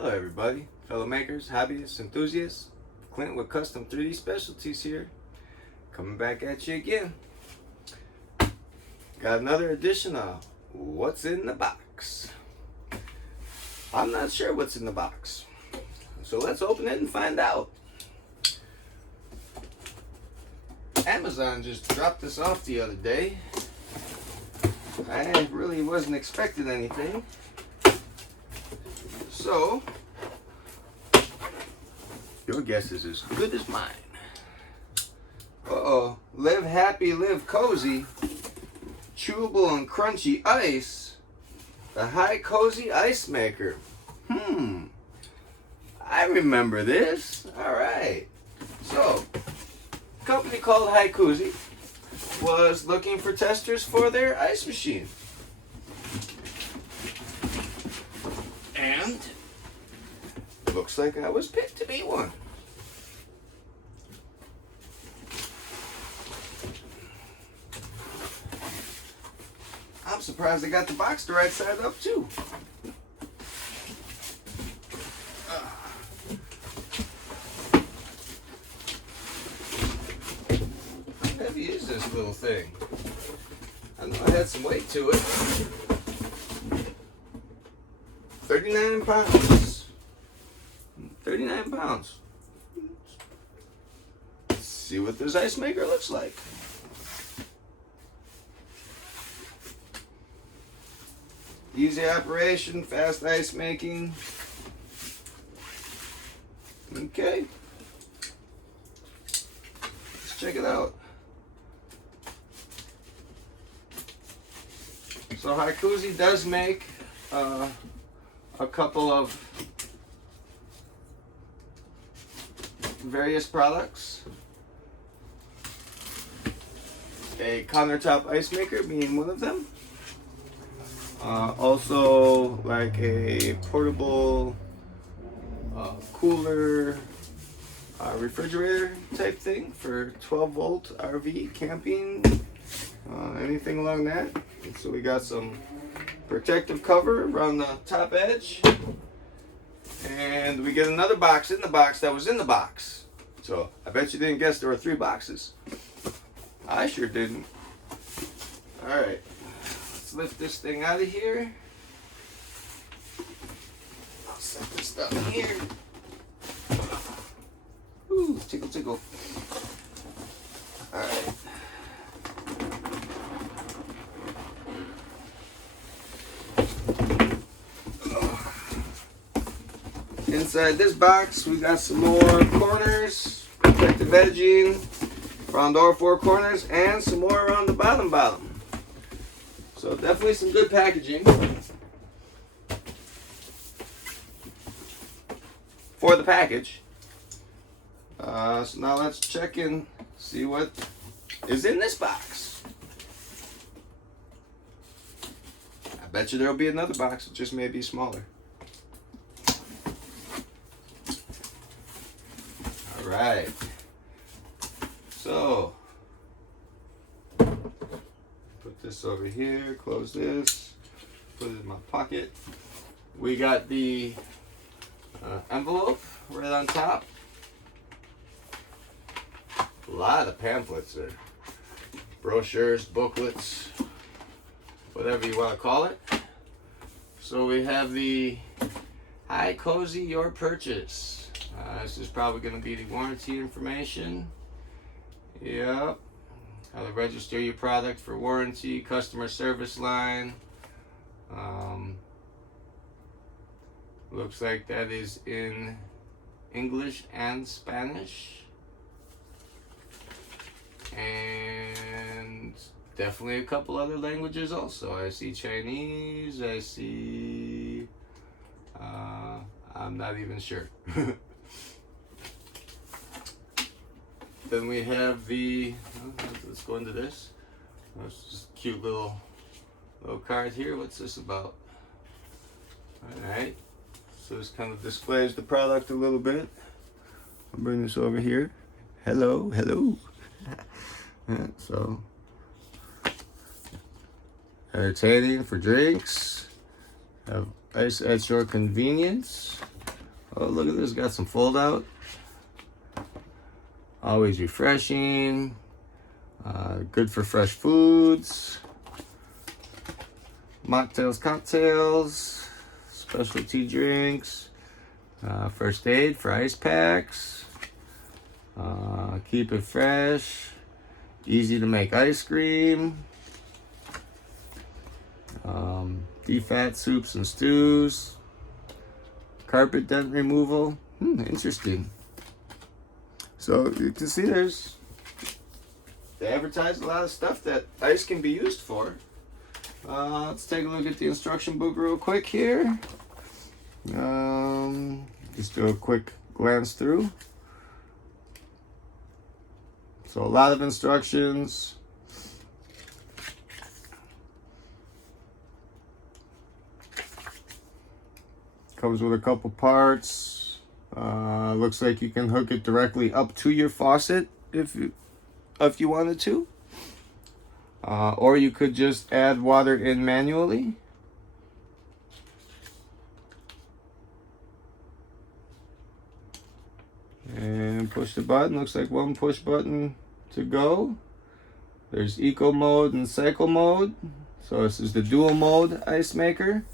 Hello everybody, fellow makers, hobbyists, enthusiasts. Clint with Custom 3D Specialties here, coming back at you again. Got another edition of What's in the Box. I'm not sure what's in the box, so let's open it and find out. Amazon just dropped this off the other day. I really wasn't expecting anything. So, your guess is as good as mine. Uh-oh. Live happy, live cozy. Chewable and crunchy ice. The Hicozy Ice Maker. I remember this. Alright. So, a company called Hicozy was looking for testers for their ice machine. And looks like I was picked to be one. I'm surprised they got the box the right side up too. How heavy is this little thing? I know I had some weight to it. 39 pounds. 39 pounds. Let's see what this ice maker looks like. Easy operation, fast ice making. Okay. Let's check it out. So Hicozy does make a couple of various products. A countertop ice maker being one of them. Also like a portable cooler refrigerator type thing for 12 volt RV camping, anything along that. And so we got some protective cover around the top edge, and we get another box in the box that was in the box. So I bet you didn't guess there were 3 boxes. I sure didn't. Alright, let's lift this thing out of here. I'll set this down here. Ooh, tickle tickle. Alright. Inside this box, we got some more corners, protective edging around all 4 corners, and some more around the bottom. So definitely some good packaging for the package. So now let's check and see what is in this box. I bet you there'll be another box, it just may be smaller. Alright, so put this over here, close this, put it in my pocket. We got the envelope right on top. A lot of pamphlets there, brochures, booklets, whatever you want to call it. So we have the Hicozy Your Purchase. This is probably going to be the warranty information. Yep. How to register your product for warranty, customer service line. Looks like that is in English and Spanish. And definitely a couple other languages also. I see Chinese, I see... I'm not even sure. Then we have the, let's go into this. This is a cute little card here. What's this about? Alright, so this kind of displays the product a little bit. I'll bring this over here. Hello. So, entertaining for drinks. Have ice at your convenience. Oh, look at this, got some fold out. Always refreshing. Good for fresh foods. Mocktails, cocktails, specialty drinks, first aid for ice packs. Keep it fresh. Easy to make ice cream. Defat soups and stews. Carpet dent removal. Interesting. So you can see they advertise a lot of stuff that ice can be used for. Let's take a look at the instruction book real quick here. Just do a quick glance through. So a lot of instructions. Comes with a couple parts. Looks like you can hook it directly up to your faucet if you wanted to. Or you could just add water in manually. And push the button. Looks like one push button to go. There's eco mode and cycle mode. So this is the dual mode ice maker.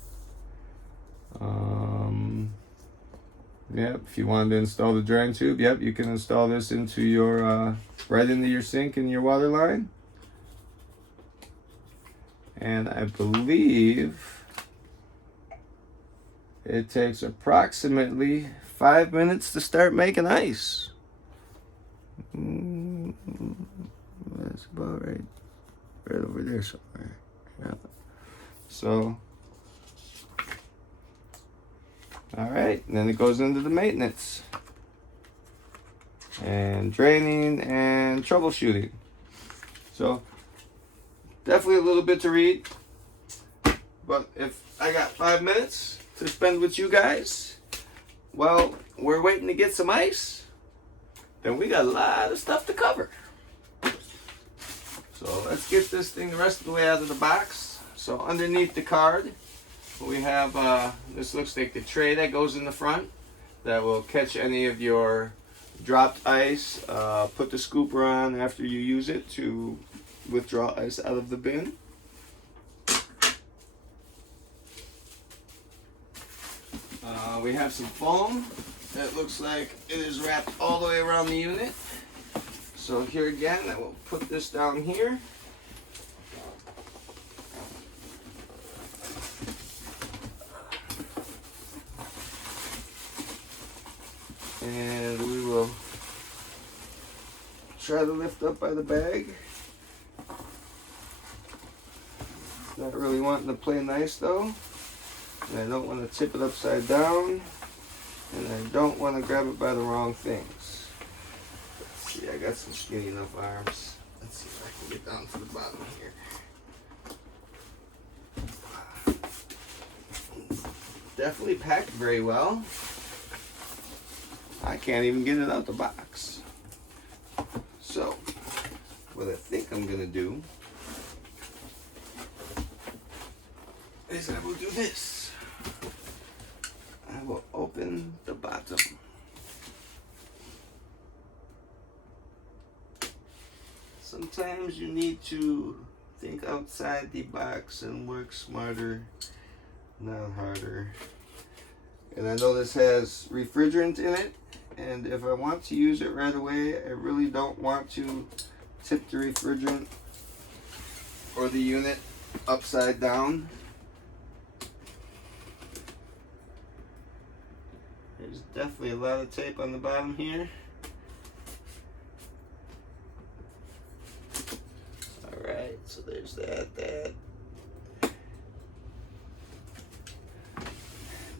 Yep, if you wanted to install the drain tube, yep, you can install this into your right into your sink and your water line. And I believe it takes approximately 5 minutes to start making ice. That's about right. Right over there somewhere. Yeah. So, all right, and then it goes into the maintenance and draining and troubleshooting. So definitely a little bit to read, but if I got 5 minutes to spend with you guys while we're waiting to get some ice, then we got a lot of stuff to cover. So let's get this thing the rest of the way out of the box. So underneath the card, we have, this looks like the tray that goes in the front that will catch any of your dropped ice. Put the scooper on after you use it to withdraw ice out of the bin. We have some foam that looks like it is wrapped all the way around the unit. So here again, I will put this down here. And we will try to lift up by the bag. Not really wanting to play nice though. And I don't want to tip it upside down. And I don't want to grab it by the wrong things. Let's see, I got some skinny enough arms. Let's see if I can get down to the bottom here. Definitely packed very well. I can't even get it out the box. So, what I think I'm gonna do is I will do this. I will open the bottom. Sometimes you need to think outside the box and work smarter, not harder. And I know this has refrigerant in it. And if I want to use it right away, I really don't want to tip the refrigerant or the unit upside down. There's definitely a lot of tape on the bottom here. Alright, so there's that.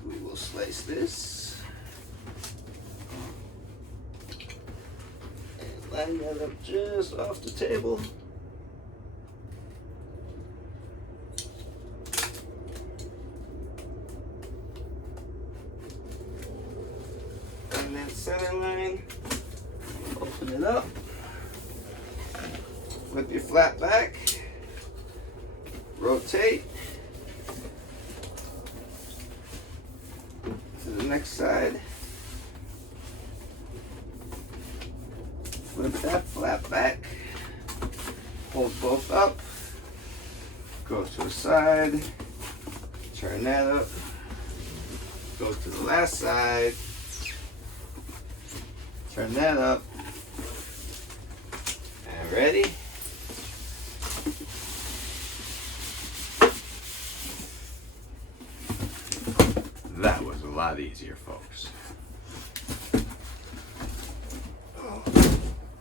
We will slice this. Line that up just off the table. And then center line, open it up, flip your flat back, rotate to the next side. flip that flap back, hold both up, go to the side, turn that up, go to the last side, turn that up, and ready? That was a lot easier, folks. Oh,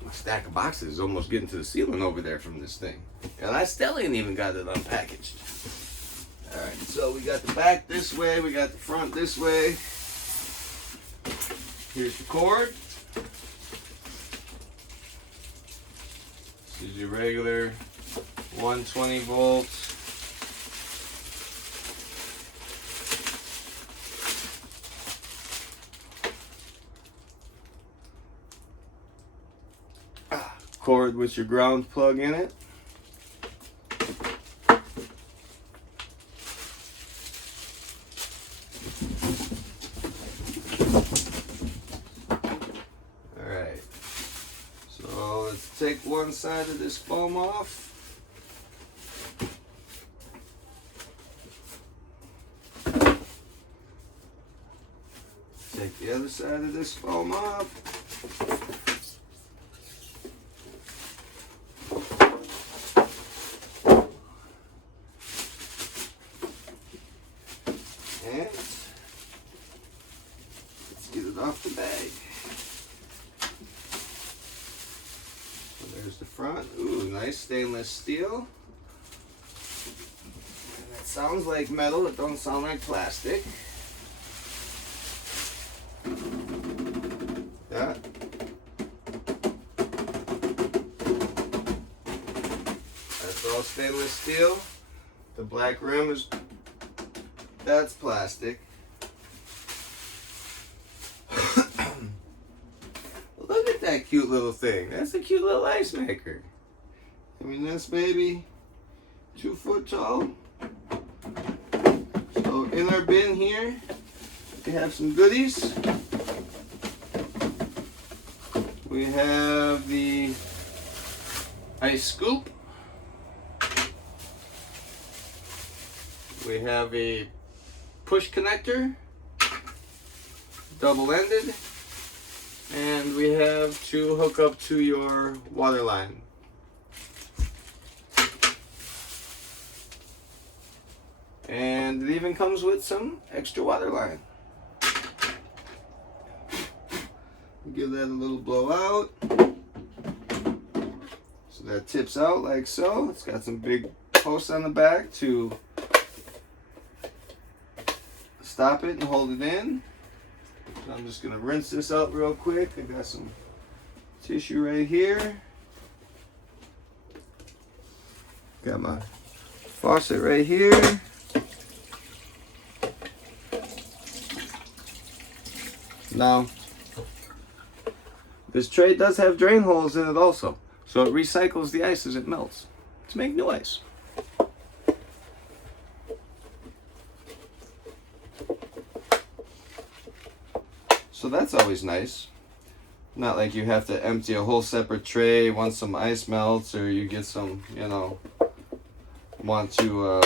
my stack of boxes is almost getting to the ceiling over there from this thing. And I still ain't even got it unpackaged. Alright, so we got the back this way, we got the front this way. Here's the cord. This is your regular 120 volts. Cord with your ground plug in it. Alright, so let's take one side of this foam off. Take the other side of this foam off. Off the bag. So there's the front. Ooh, nice stainless steel. And it sounds like metal. It don't sound like plastic. Yeah. That's all stainless steel. The black rim is, that's plastic. Look at that cute little thing. That's a cute little ice maker. I mean, that's maybe 2 foot tall. So in our bin here, we have some goodies. We have the ice scoop. We have a push connector, double-ended. And we have to hook up to your water line. And it even comes with some extra water line. Give that a little blow out. So that tips out like so. It's got some big posts on the back to stop it and hold it in. So I'm just going to rinse this out real quick. I got some tissue right here. Got my faucet right here. Now, this tray does have drain holes in it also. So it recycles the ice as it melts to make new ice. So that's always nice. Not like you have to empty a whole separate tray once some ice melts, or you get some, you know, want to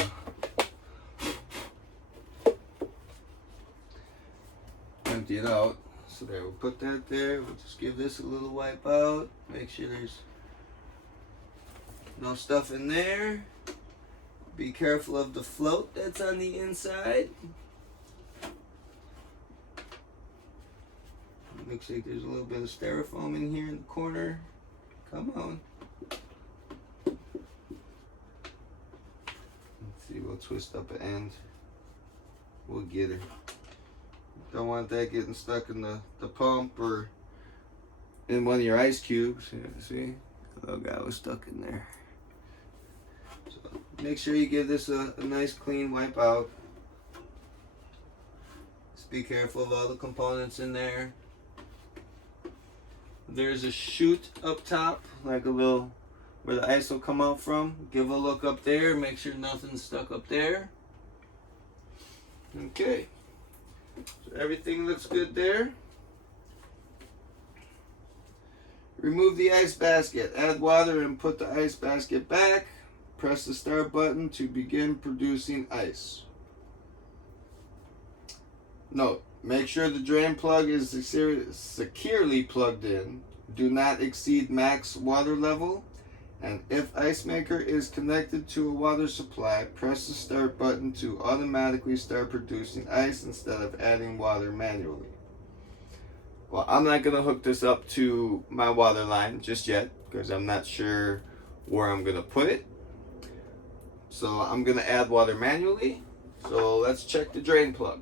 empty it out. So there, we'll put that there. We'll just give this a little wipe out. Make sure there's no stuff in there. Be careful of the float that's on the inside. Looks like there's a little bit of styrofoam in here in the corner. Come on. Let's see, we'll twist up an end. We'll get her. Don't want that getting stuck in the pump or in one of your ice cubes. See? The little guy was stuck in there. So make sure you give this a nice clean wipe out. Just be careful of all the components in there. There's a chute up top, like a little, where the ice will come out from. Give a look up there, make sure nothing's stuck up there. Okay, so everything looks good there. Remove the ice basket. Add water and put the ice basket back. Press the start button to begin producing ice. Note, make sure the drain plug is securely plugged in. Do not exceed max water level. And if ice maker is connected to a water supply, press the start button to automatically start producing ice instead of adding water manually. Well, I'm not going to hook this up to my water line just yet because I'm not sure where I'm going to put it. So I'm going to add water manually. So let's check the drain plug.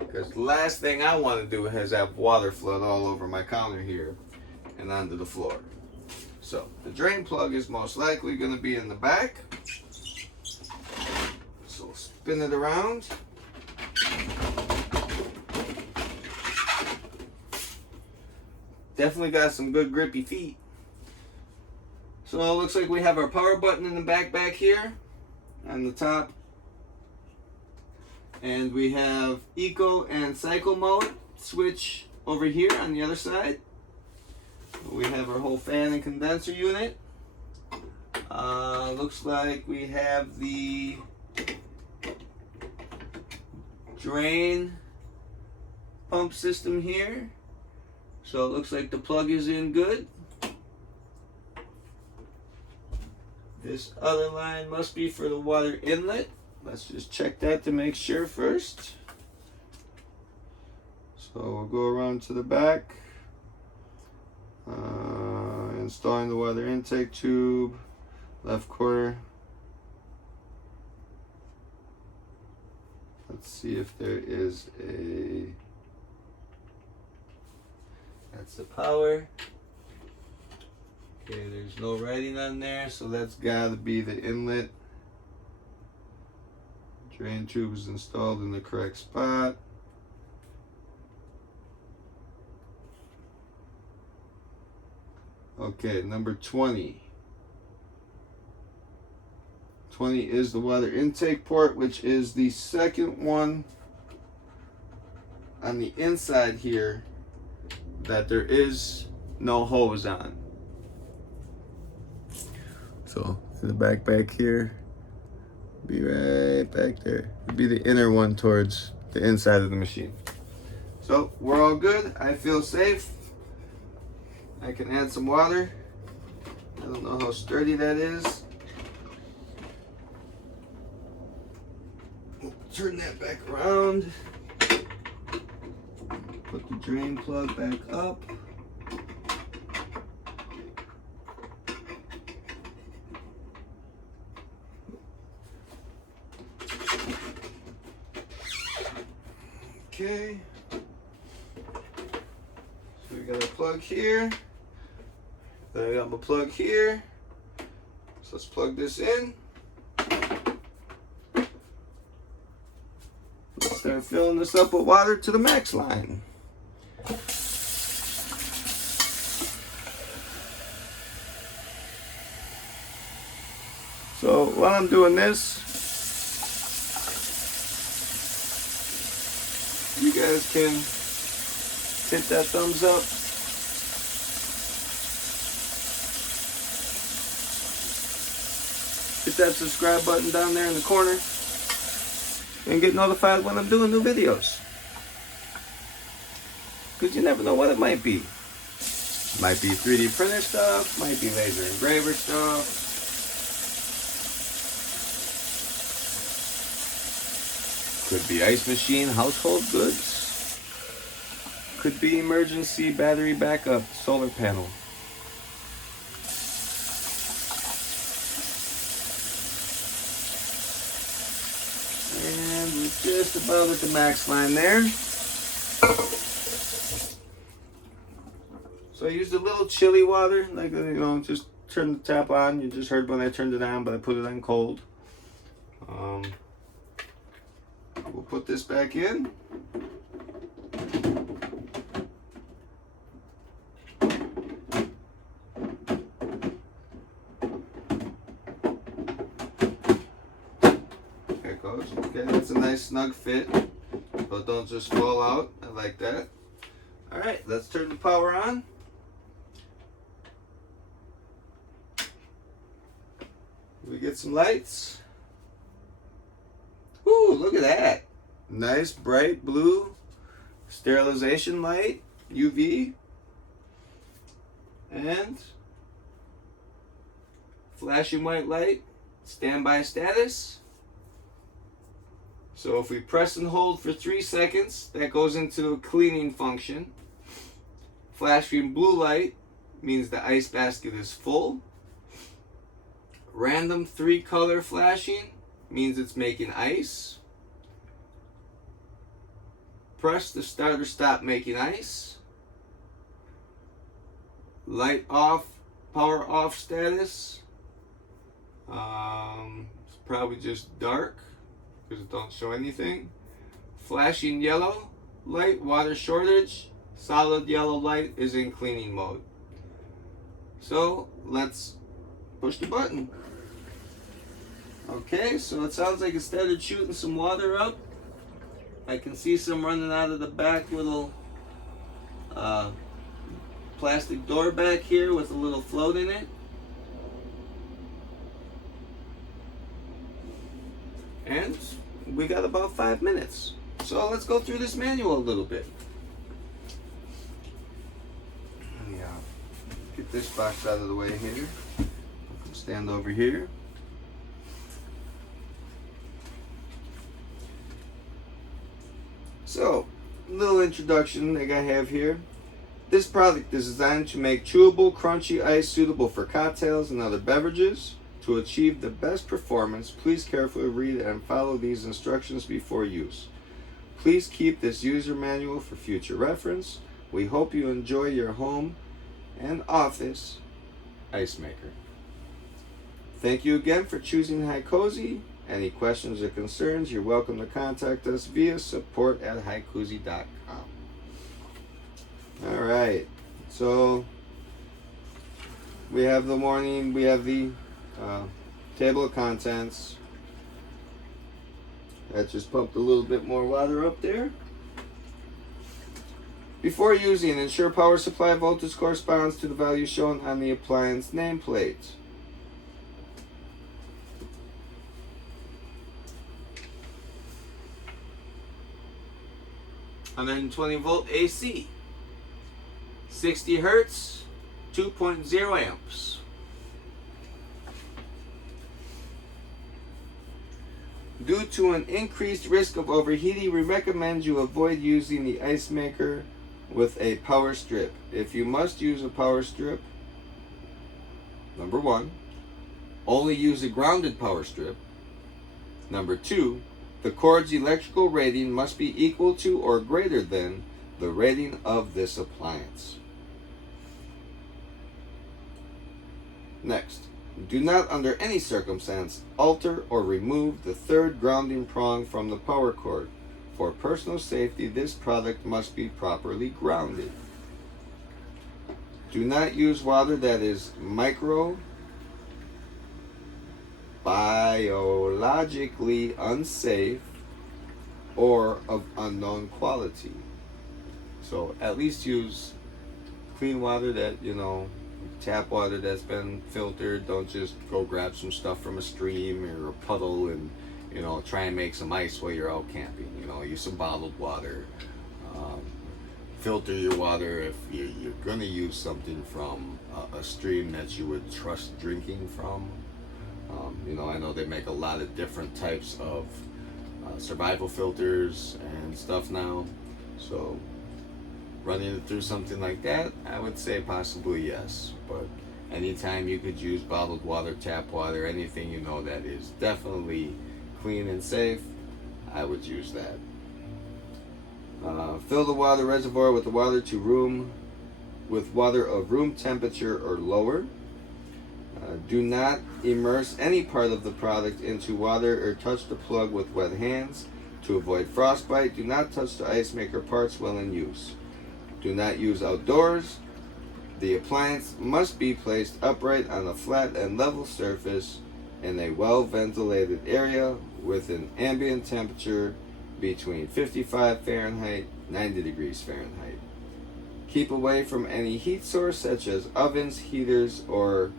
Because the last thing I want to do is have water flood all over my counter here and onto the floor. So the drain plug is most likely going to be in the back. So we'll spin it around. Definitely got some good grippy feet. So it looks like we have our power button in the back here on the top. And we have eco and cycle mode switch over here on the other side. We have our whole fan and condenser unit. Looks like we have the drain pump system here. So it looks like the plug is in good. This other line must be for the water inlet. Let's just check that to make sure first. So we'll go around to the back. Installing the water intake tube, left corner. Let's see if there is a, that's the power. Okay, there's no writing on there, so that's gotta be the inlet. Drain tube is installed in the correct spot. Okay, number 20. 20 is the water intake port, which is the second one on the inside here that there is no hose on. So in the back here, be right back there. It'd be the inner one towards the inside of the machine. So we're all good. I feel safe. I can add some water. I don't know how sturdy that is. We'll turn that back around. Put the drain plug back up. Okay. So we got a plug here. Then I got my plug here. So let's plug this in. Let's start filling this up with water to the max line. So while I'm doing this, you guys can hit that thumbs up. Hit that subscribe button down there in the corner and get notified when I'm doing new videos. Because you never know what it might be. Might be 3D printer stuff, might be laser engraver stuff. Could be ice machine, household goods. Could be emergency battery backup, solar panel. And we're just about at the max line there. So I used a little chilly water, like, you know, just turn the tap on. You just heard when I turned it on, but I put it on cold. We'll put this back in. There it goes. Okay, that's a nice snug fit, but don't just fall out. I like that. All right, let's turn the power on. get some lights. Ooh, look at that. Nice bright blue sterilization light, UV. And flashing white light, standby status. So if we press and hold for 3 seconds, that goes into a cleaning function. Flashing blue light means the ice basket is full. Random 3-color flashing means it's making ice. Press to start or stop making ice. Light off, power off status. It's probably just dark because it don't show anything. Flashing yellow light, water shortage. Solid yellow light is in cleaning mode. So let's push the button. Okay, so it sounds like it started shooting some water up. I can see some running out of the back little plastic door back here with a little float in it. And we got about 5 minutes. So let's go through this manual a little bit. Yeah. Get this box out of the way here. Stand over here. So, little introduction that I have here. This product is designed to make chewable, crunchy ice suitable for cocktails and other beverages. To achieve the best performance, please carefully read and follow these instructions before use. Please keep this user manual for future reference. We hope you enjoy your home and office ice maker. Thank you again for choosing Hicozy. Any questions or concerns, you're welcome to contact us via support@hicozy.com. All right, so we have the warning, we have the table of contents. That just pumped a little bit more water up there. Before using, ensure power supply voltage corresponds to the value shown on the appliance nameplate. $120-volt AC, 60 hertz, 2.0 amps. Due to an increased risk of overheating, we recommend you avoid using the ice maker with a power strip. If you must use a power strip, number 1, only use a grounded power strip. Number 2, the cord's electrical rating must be equal to or greater than the rating of this appliance. Next, do not under any circumstance alter or remove the third grounding prong from the power cord. For personal safety, this product must be properly grounded. Do not use water that is biologically unsafe or of unknown quality. So at least use clean water that, tap water that's been filtered. Don't just go grab some stuff from a stream or a puddle and, try and make some ice while you're out camping. Use some bottled water. Filter your water if you're going to use something from a stream that you would trust drinking from. I know they make a lot of different types of survival filters and stuff now. So running it through something like that, I would say possibly yes. But anytime you could use bottled water, tap water, anything that is definitely clean and safe, I would use that. Fill the water reservoir with the water with water of room temperature or lower. Do not immerse any part of the product into water or touch the plug with wet hands. To avoid frostbite, do not touch the ice maker parts while in use. Do not use outdoors. The appliance must be placed upright on a flat and level surface in a well-ventilated area with an ambient temperature between 55 Fahrenheit, 90 degrees Fahrenheit. Keep away from any heat source such as ovens, heaters, or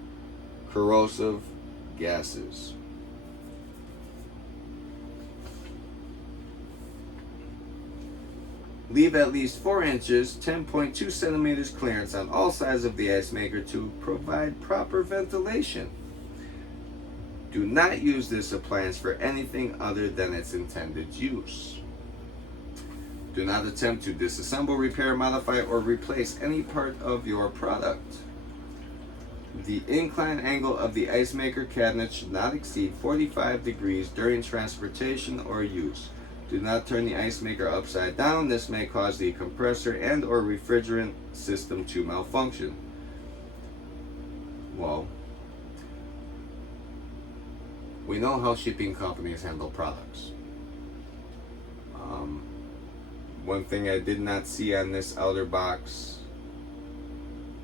corrosive gases. Leave at least 4 inches, 10.2 centimeters clearance on all sides of the ice maker to provide proper ventilation. Do not use this appliance for anything other than its intended use. Do not attempt to disassemble, repair, modify, or replace any part of your product. The incline angle of the ice maker cabinet should not exceed 45 degrees during transportation or use. Do not turn the ice maker upside down. This may cause the compressor and or refrigerant system to malfunction. Well, we know how shipping companies handle products. One thing I did not see on this outer box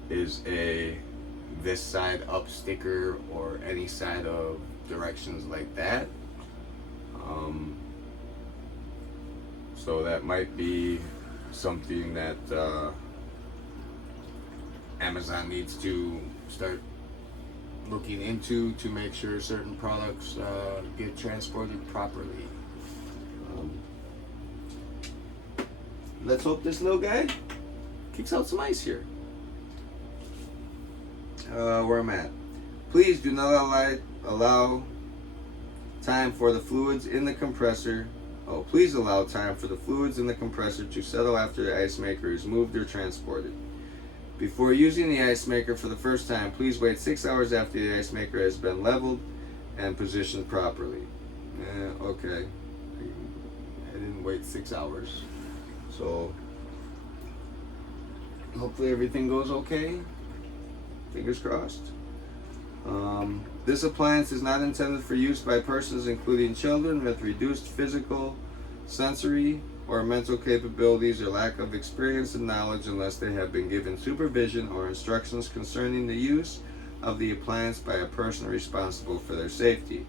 is this side up sticker or any side of directions like that. So that might be something that Amazon needs to start looking into to make sure certain products get transported properly. Let's hope this little guy kicks out some ice here. Where I'm at. Please do not allow time for the fluids in the compressor. Please allow time for the fluids in the compressor to settle after the ice maker is moved or transported. Before using the ice maker for the first time, please wait 6 hours after the ice maker has been leveled and positioned properly. Okay. I didn't wait 6 hours. So, hopefully everything goes okay. Fingers crossed. This appliance is not intended for use by persons including children with reduced physical, sensory, or mental capabilities or lack of experience and knowledge unless they have been given supervision or instructions concerning the use of the appliance by a person responsible for their safety.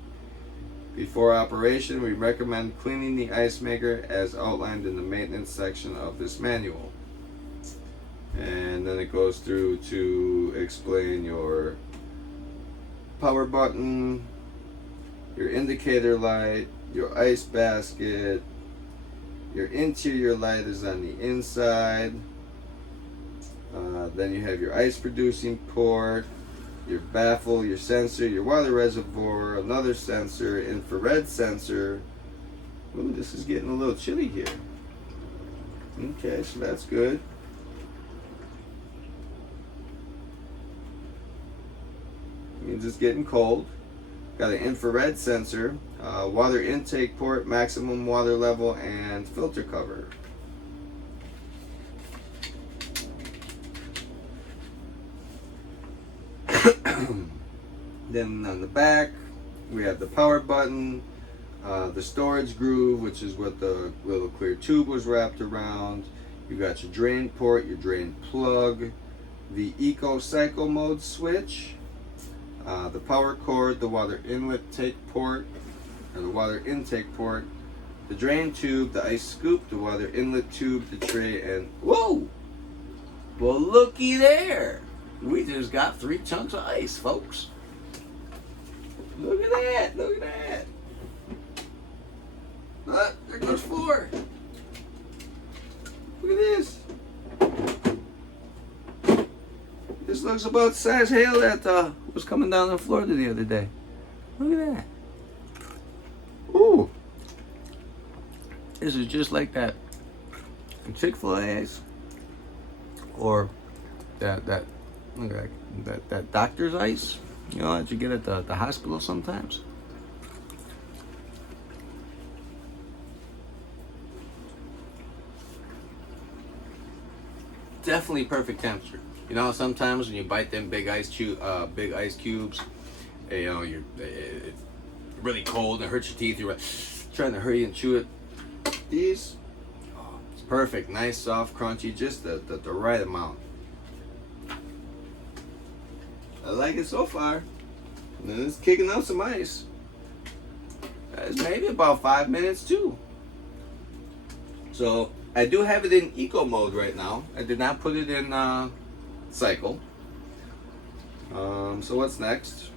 Before operation, we recommend cleaning the ice maker as outlined in the maintenance section of this manual. And then it goes through to explain your power button, your indicator light, your ice basket, your interior light is on the inside. Then you have your ice producing port, your baffle, your sensor, your water reservoir, another sensor, infrared sensor. Ooh, this is getting a little chilly here. Okay, so that's good. Means it's getting cold. Got an infrared sensor, water intake port, maximum water level, and filter cover. Then on the back, we have the power button, the storage groove, which is what the little clear tube was wrapped around. You got your drain port, your drain plug, the eco cycle mode switch, the power cord, the water inlet take port, or the water intake port, the drain tube, the ice scoop, the water inlet tube, the tray, and whoa! Well, looky there! We just got 3 chunks of ice, folks. Look at that! Look at that! There goes 4. Look at this. This looks about the size hail that was coming down in Florida the other day. Look at that. Ooh. This is just like that Chick-fil-A ice. Or that doctor's ice. You know, that you get at the hospital sometimes. Definitely perfect temperature. You know, sometimes when you bite them big ice cubes, you know, it's really cold and it hurts your teeth. You're trying to hurry and chew it. These, it's perfect, nice, soft, crunchy, just the right amount. I like it so far. And then it's kicking out some ice. It's maybe about 5 minutes too. So I do have it in eco mode right now. I did not put it in cycle. So what's next?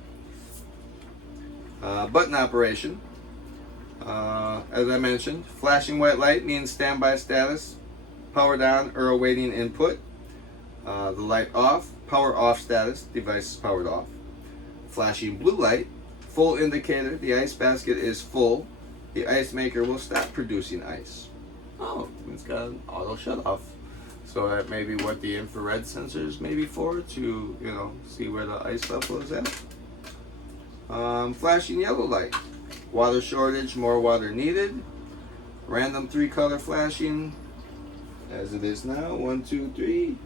Button operation. As I mentioned, flashing white light means standby status. Powered on or awaiting input. The light off, power off status, device is powered off. Flashing blue light, full indicator, the ice basket is full. The ice maker will stop producing ice. Oh, it's got an auto shut off. So that may be what the infrared sensors may be for, to, see where the ice level is at. Flashing yellow light, water shortage, more water needed. Random 3-color flashing, as it is now, 1, 2, 3.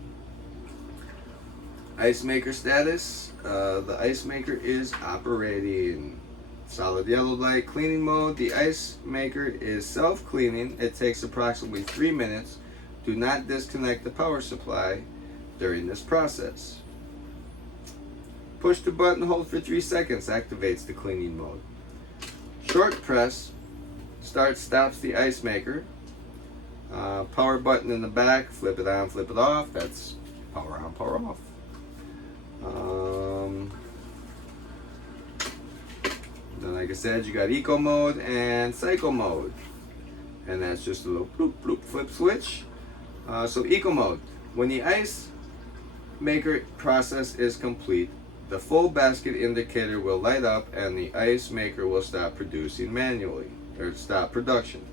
Ice maker status, the ice maker is operating. Solid yellow light, cleaning mode, the ice maker is self-cleaning. It takes approximately 3 minutes. Do not disconnect the power supply during this process. Push the button, hold for 3 seconds, activates the cleaning mode. Short press, stops the ice maker. Power button in the back, flip it on, flip it off, that's power on, power off. Then, like I said, you got eco mode and cycle mode, and that's just a little bloop bloop flip switch. So eco mode, when the ice maker process is complete, the full basket indicator will light up and the ice maker will stop producing manually, or stop production.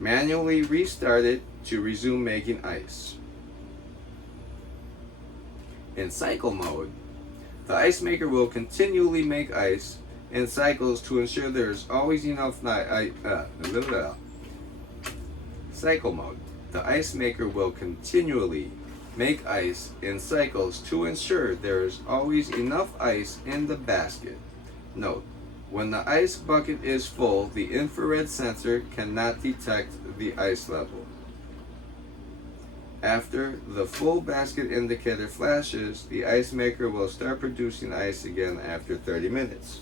Manually restart it to resume making ice. In cycle mode, the ice maker will continually make ice in cycles to ensure there is always enough cycle mode. The ice maker will continually make ice in cycles to ensure there is always enough ice in the basket. Note, when the ice bucket is full, the infrared sensor cannot detect the ice level. After the full basket indicator flashes, the ice maker will start producing ice again after 30 minutes.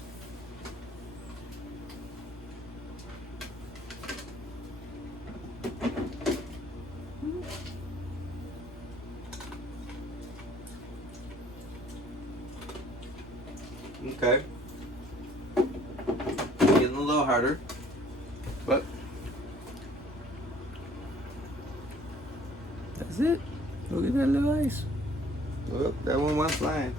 Okay. Getting a little harder, but that's it. Look at that little ice. Oh, that one went flying.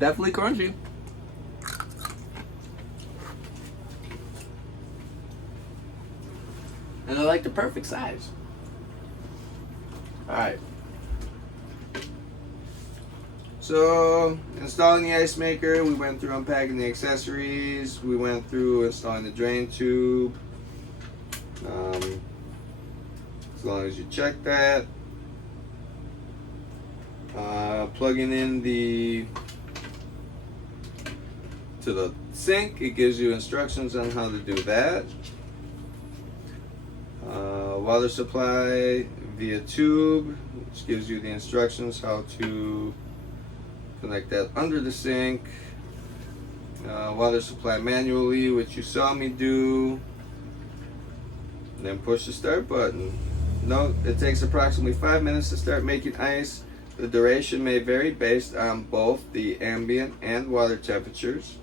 Definitely crunchy. And they're like the perfect size. Alright. So, installing the ice maker, we went through unpacking the accessories, we went through installing the drain tube. As long as you check that. Plugging in to the sink, it gives you instructions on how to do that. Water supply via tube, which gives you the instructions how to connect that under the sink. Water supply manually, which you saw me do. And then push the start button. Note, it takes approximately 5 minutes to start making ice. The duration may vary based on both the ambient and water temperatures.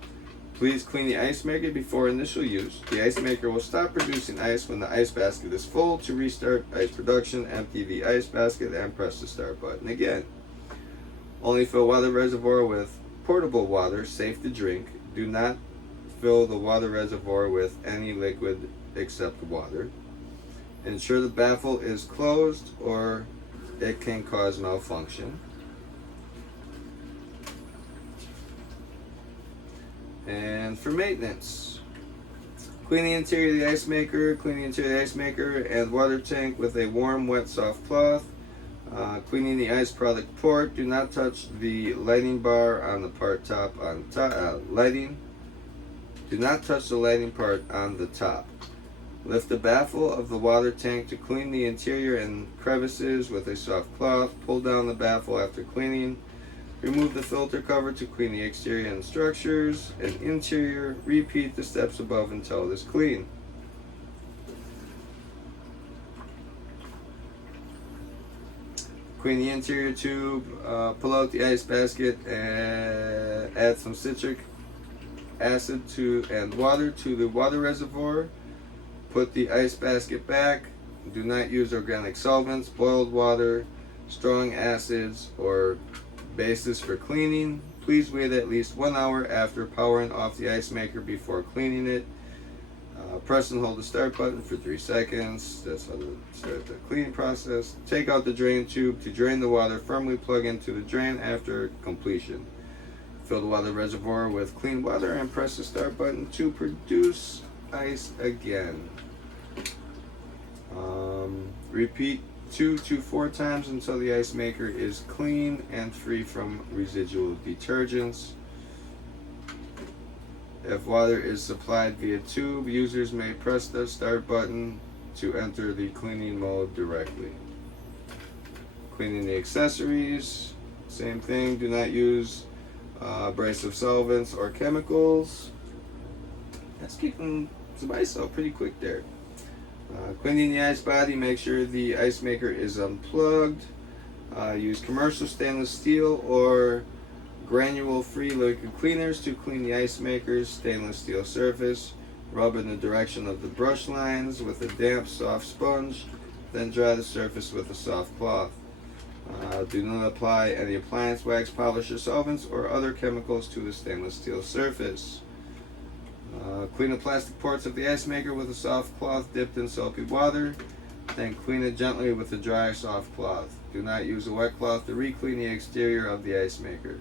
Please clean the ice maker before initial use. The ice maker will stop producing ice when the ice basket is full. To restart ice production, empty the ice basket and press the start button again. Only fill water reservoir with portable water, safe to drink. Do not fill the water reservoir with any liquid except water. Ensure the baffle is closed or it can cause malfunction. And for maintenance, clean the interior of the ice maker, and water tank with a warm, wet, soft cloth. Cleaning the ice product port. Do not touch the lighting bar on the part top on lighting. Do not touch the lighting part on the top. Lift the baffle of the water tank to clean the interior and crevices with a soft cloth. Pull down the baffle after cleaning. Remove the filter cover to clean the exterior and structures and interior. Repeat the steps above until it is clean. Clean the interior tube, pull out the ice basket and add some citric acid and water to the water reservoir. Put the ice basket back. Do not use organic solvents, boiled water, strong acids, or bases for cleaning. Please wait at least 1 hour after powering off the ice maker before cleaning it. Press and hold the start button for 3 seconds. That's how to start the cleaning process. Take out the drain tube to drain the water. Firmly plug into the drain after completion. Fill the water reservoir with clean water and press the start button to produce ice again. Repeat 2 to 4 times until the ice maker is clean and free from residual detergents. If water is supplied via tube, users may press the start button to enter the cleaning mode directly. Cleaning the accessories, same thing. Do not use abrasive solvents or chemicals. That's keeping some ice out pretty quick there. Cleaning the ice body, make sure the ice maker is unplugged. Use commercial stainless steel or granule-free liquid cleaners to clean the ice maker's stainless steel surface. Rub in the direction of the brush lines with a damp, soft sponge. Then dry the surface with a soft cloth. Do not apply any appliance wax, polish, or solvents or other chemicals to the stainless steel surface. Clean the plastic parts of the ice maker with a soft cloth dipped in soapy water. Then clean it gently with a dry, soft cloth. Do not use a wet cloth to re-clean the exterior of the ice maker.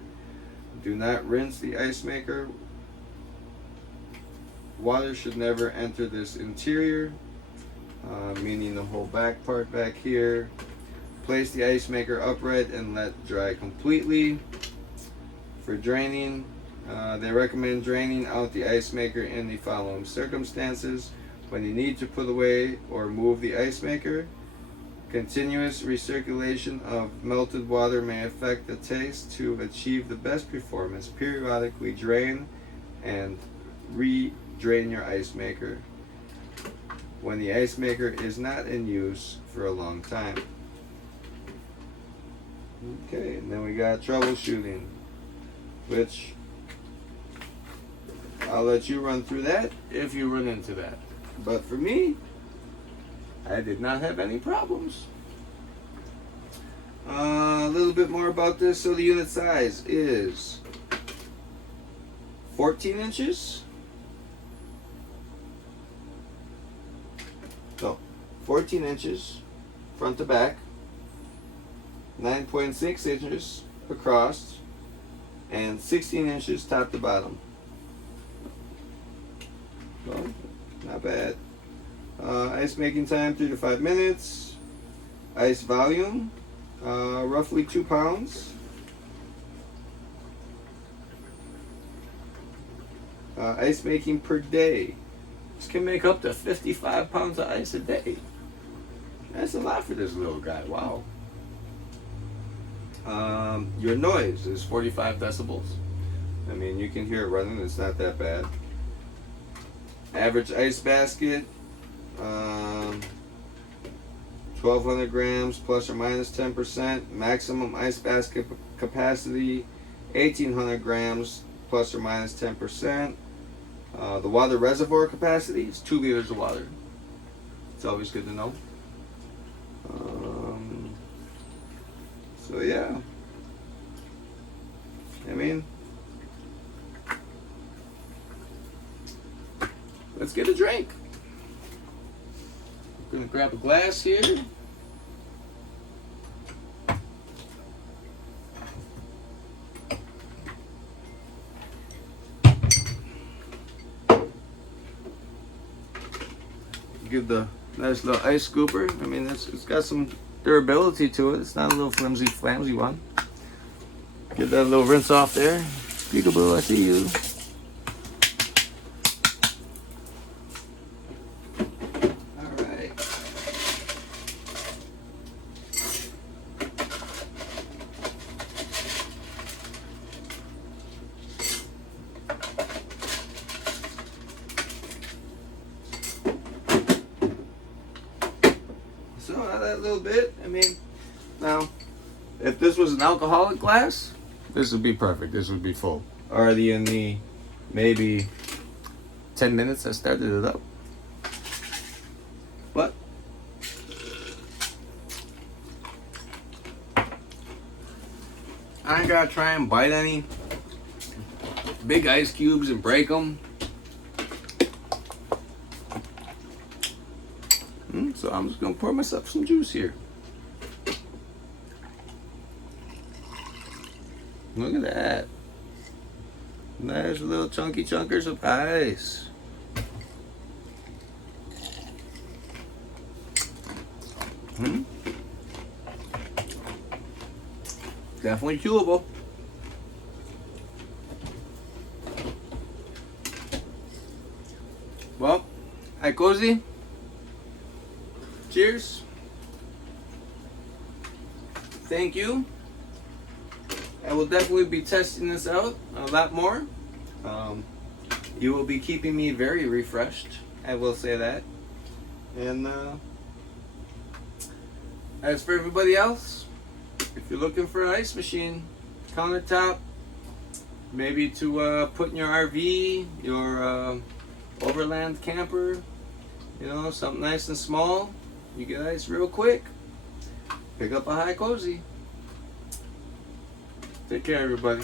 Do not rinse the ice maker. Water should never enter this interior, meaning the whole back part back here. Place the ice maker upright and let dry completely. For draining, they recommend draining out the ice maker in the following circumstances. When you need to put away or move the ice maker, continuous recirculation of melted water may affect the taste. To achieve the best performance, periodically drain and re-drain your ice maker when the ice maker is not in use for a long time. Okay, and then we got troubleshooting, which I'll let you run through that if you run into that. But for me, I did not have any problems. A little bit more about this. So the unit size is 14 inches. So 14 inches front to back, 9.6 inches across, and 16 inches top to bottom. So, not bad. Ice making time 3 to 5 minutes. Ice volume, roughly 2 pounds. Ice making per day. This can make up to 55 pounds of ice a day. That's a lot for this little guy. Wow. Your noise is 45 decibels. I mean, you can hear it running. It's not that bad. Average ice basket, 1,200 grams plus or minus 10%. Maximum ice basket capacity, 1,800 grams plus or minus 10%. The water reservoir capacity is 2 liters of water. It's always good to know. So yeah, I mean, let's get a drink. I'm gonna grab a glass here. Give the nice little ice scooper. I mean, it's got some durability to it. It's not a little flimsy, flamsy one. Get that little rinse off there. Peekaboo, I see you. Alright. little bit. I mean, now, if this was an alcoholic glass, this would be perfect. This would be full. Already in the maybe 10 minutes I started it up. But I ain't gotta try and bite any big ice cubes and break them. So I'm just gonna pour myself some juice here. Look at that. There's little chunky chunkers of ice. Definitely chewable. Well, Hicozy. Cheers. Thank you. I will definitely be testing this out a lot more. You will be keeping me very refreshed. I will say that. And as for everybody else, if you're looking for an ice machine, countertop, maybe to put in your RV, your overland camper, you know, something nice and small, you get ice real quick, pick up a Hicozy. Take care, everybody.